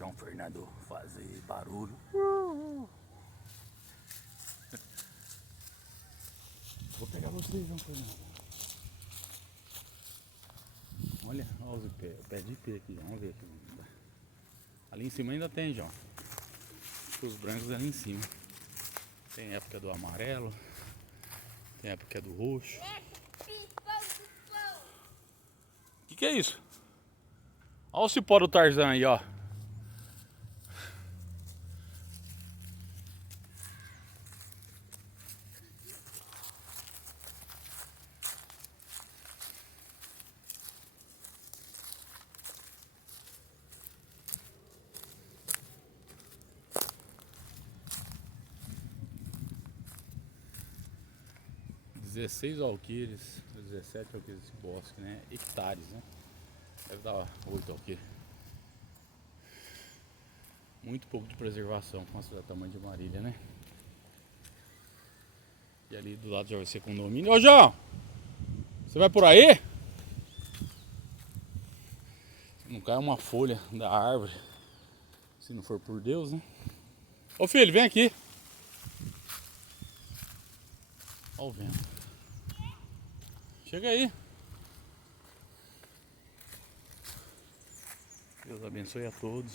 João Fernando fazer barulho. Vou pegar vocês, João Fernando. Olha os pés de ipê aqui, vamos ver aqui. Ali em cima ainda tem, João. Os brancos ali em cima. Tem época do amarelo, tem época do roxo. Que é isso? Olha o cipó do Tarzan aí, ó. Dezesseis alqueires, 17 alqueires de bosque, né? Hectares, né? Deve dar 8 alqueires. Muito pouco de preservação com o tamanho de Marília, né? E ali do lado já vai ser condomínio. Ô João! Você vai por aí? Se não cai uma folha da árvore, se não for por Deus, né? Ô filho, vem aqui. Olha o vento. Chega aí. Deus abençoe a todos.